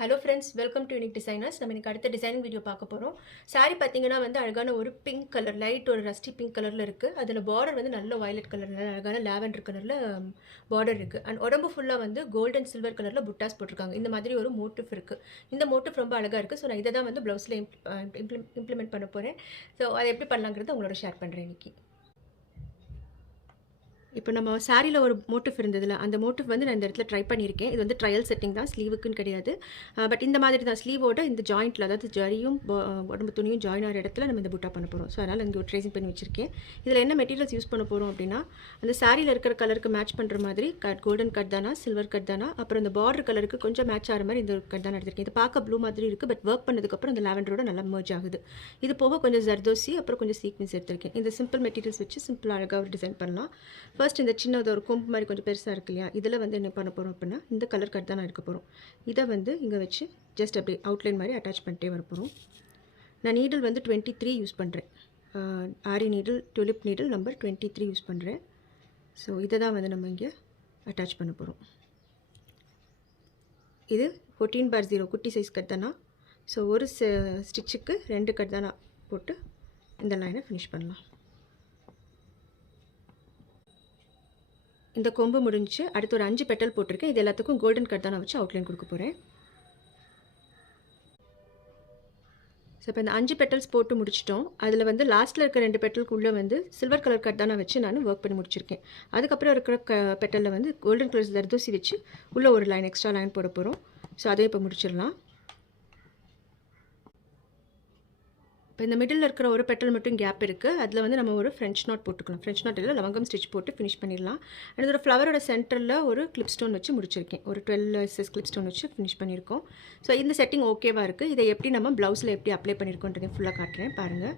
Hello friends, welcome to unique designers. நம்ம இன்னைக்கு அடுத்த டிசைனிங் வீடியோ பார்க்க போகிறோம். சாரீ பார்த்தீங்கன்னா அழகான ஒரு பிங்க் கலர், லைட் ஒரு ரஸ்டி பிங்க் கலரில் இருக்குது. அதில் பார்டர் நல்ல வயலட் கலர், அழகான லாவெண்டர் கலரில் பார்டர் இருக்குது. அண்ட் உடம்பு ஃபுல்லாக கோல்ட் அண்ட் சில்வர் கலரில் புட்டாஸ் போட்டிருக்காங்க. இந்த மாதிரி ஒரு மோட்டிவ் இருக்குது. இந்த மோட்டிவ் ரொம்ப அழகாக இருக்குது. ஸோ நான் இதை தான் ப்ளவுஸில் இம்ப்ளிமெண்ட் பண்ண போகிறேன். ஸோ அதை எப்படி பண்ணலாங்கிறத உங்களோட ஷேர் பண்ணுறேன் இன்றைக்கி. இப்போ நம்ம சாரியில் ஒரு மோட்டிவ் இருந்ததில்ல, அந்த மோட்டிவ் நான் இந்த இடத்துல ட்ரை பண்ணியிருக்கேன். இது ட்ரையல் செட்டிங் தான், ஸ்லீவுக்குன்னு கிடையாது. பட் இந்த மாதிரி தான் ஸ்லீவோட இந்த ஜாயிண்ட்டில், அதாவது ஜரியும் உடம்பு துணியும் ஜாயின் ஆகிற இடத்துல நம்ம இந்த புட்டா பண்ண போகிறோம். ஸோ அதனால் இங்கே ஒரு ட்ரேசிங் பண்ணி வச்சிருக்கேன். இதில் என்ன மெட்டீரியல்ஸ் யூஸ் பண்ண போகிறோம் அப்படின்னா, அந்த சாரியில் இருக்கிற கலருக்கு மேட்ச் பண்ணுற மாதிரி கோல்டன் கட் தானா, சில்வர் கட் தானா, அப்புறம் இந்த பார்டர் கலருக்கு கொஞ்சம் மேட்ச் ஆகிற மாதிரி இந்த கட் தானே எடுத்திருக்கேன். இது பார்க்க ப்ளூ மாதிரி இருக்குது, பட் ஒர்க் பண்ணதுக்கப்புறம் இந்த லாவெண்டரோட நல்லா மர்ஜ் ஆகுது. இது போக கொஞ்சம் ஜர்தோசி, அப்புறம் கொஞ்சம் சீக்வன்ஸ் எடுத்திருக்கேன். இந்த சிம்பிள் மெட்டீரியல்ஸ் வச்சு சிம்பிள் அழகாக ஒரு டிசைன் பண்ணலாம். ஃபர்ஸ்ட் இந்த சின்ன ஒரு கொம்பு மாதிரி கொஞ்சம் பெருசாக இருக்கு இல்லையா, இதில் என்ன பண்ண போகிறோம் அப்படின்னா, இந்த கலர் கட் தான் நான் எடுக்க போகிறோம். இதை இங்கே வச்சு ஜஸ்ட் அப்படி அவுட்லைன் மாதிரி அட்டாச் பண்ணிட்டே வர போகிறோம். நான் நீடில் 23 யூஸ் பண்ணுறேன். Aari needle, tulip needle number 23 use பண்ணுறேன். ஸோ இதை தான் நம்ம இங்கே அட்டாச் பண்ண போகிறோம். இது 14/0 குட்டி சைஸ் கட் தானா. ஸோ ஒரு ஸ்டிச்சுக்கு 2 கட் தானா போட்டு இந்த லைனை ஃபினிஷ் பண்ணலாம். இந்த கொம்பு முடிஞ்சு அடுத்து ஒரு 5 பெட்டல் போட்டிருக்கேன். இது எல்லாத்துக்கும் கோல்டன் கட் தான் நான் வச்சு அவுட்லைன் கொடுக்க போகிறேன். ஸோ இப்போ இந்த 5 பெட்டல்ஸ் போட்டு முடிச்சிட்டோம். அதில் லாஸ்ட்டில் இருக்கிற 2 பெட்டலுக்குள்ளே சில்வர் கலர் கட் தான் நான் வச்சு நான் ஒர்க் பண்ணி முடிச்சிருக்கேன். அதுக்கப்புறம் இருக்கிற பெட்டலில் கோல்டன் கலர் ஜர்தோசி வச்சு உள்ளே ஒரு லைன் எக்ஸ்ட்ரா லைன் போட போகிறோம். ஸோ அதே இப்போ முடிச்சிடலாம். இப்போ இந்த மிடில் இருக்கிற ஒரு பெட்டல் மட்டும் கேப் இருக்குது. அதில் நம்ம ஒரு ஃப்ரெஞ்ச் நாட் போட்டுக்கலாம். ஃப்ரெஞ்ச் நாட் இல்லை, லவங்கம் ஸ்டிச் போட்டு ஃபினிஷ் பண்ணிடலாம். அண்ட் ஒரு ஃப்ளவரோட சென்டரில் ஒரு கிளிப் ஸ்டோன் வச்சு முடிச்சிருக்கேன். ஒரு 12 SS கிளிப் ஸ்டோன் வச்சு ஃபினிஷ் பண்ணியிருக்கோம். ஸோ இந்த செட்டிங் ஓகேவாக இருக்குது. இதை எப்படி நம்ம ப்ளவுஸில் எப்படி அப்ளை பண்ணியிருக்கோன்றதையும் ஃபுல்லாக காட்டுறேன் பாருங்கள்.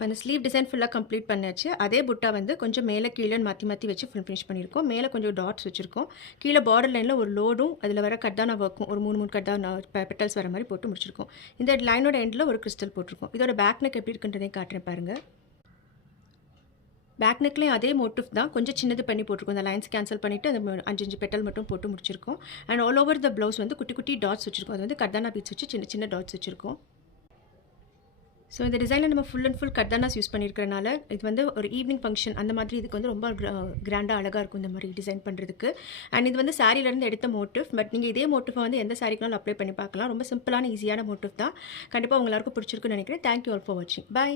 இப்போ அந்த ஸ்லீவ் டிசைன் ஃபுல்லாக கம்ப்ளீட் பண்ணியாச்சு. அதே புட்டா கொஞ்சம் மேலே கீழே மாற்றி வச்சு ஃபுல் ஃபினிஷ் பண்ணியிருக்கோம். மேலே கொஞ்சம் டாட்ஸ் வச்சுருக்கோம். கீழே பார்டர் லைனில் ஒரு லோடும் அதில் வர கட்டான ஒர்க்கும் ஒரு 3 கட்டான பெட்டல்ஸ் வர மாதிரி போட்டு முடிச்சிருக்கோம். இந்த லைனோட எண்டில் ஒரு கிறிஸ்டல் போட்டிருக்கோம். இதோட பேக் நெக் எப்படி இருக்குன்றதையும் காட்டுறேன் பாருங்கள். பேக் நெக்லேயும் அதே மோட்டிவ் தான், கொஞ்சம் சின்னது பண்ணி போட்டிருக்கோம். அந்த லைன்ஸ் கேன்சல் பண்ணிவிட்டு அந்த 5 பெட்டல் மட்டும் போட்டு முடிச்சிருக்கோம். And all over the blouse குட்டி குட்டி டாட்ஸ் வச்சுருக்கோம். அது கட்டானா பீட்ஸ் வச்சு சின்ன சின்ன டாட்ஸ் வச்சுருக்கோம். ஸோ இந்த டிசைனில் நம்ம ஃபுல் அண்ட் ஃபுல் கட்டானாஸ் யூஸ் பண்ணியிருக்கிறனால இது ஒரு ஈவினிங் ஃபங்க்ஷன் அந்த மாதிரி இதுக்கு ரொம்ப கிராண்டாக அழகாக இருக்கும் இந்த மாதிரி டிசைன் பண்ணுறதுக்கு. அண்ட் இது சாரியிலேருந்து எடுத்த மோட்டிவ். பட் நீங்கள் இதே மோட்டிவ் எந்த சாரிக்குனாலும் அப்ளை பண்ணி பார்க்கலாம். ரொம்ப சிம்பிளான ஈஸியான மோட்டிவ் தான். கண்டிப்பாக உங்க எல்லாருக்கும் பிடிச்சிருக்குன்னு நினைக்கிறேன். தேங்க்யூ ஆல் ஃபார் வாட்சிங். பை.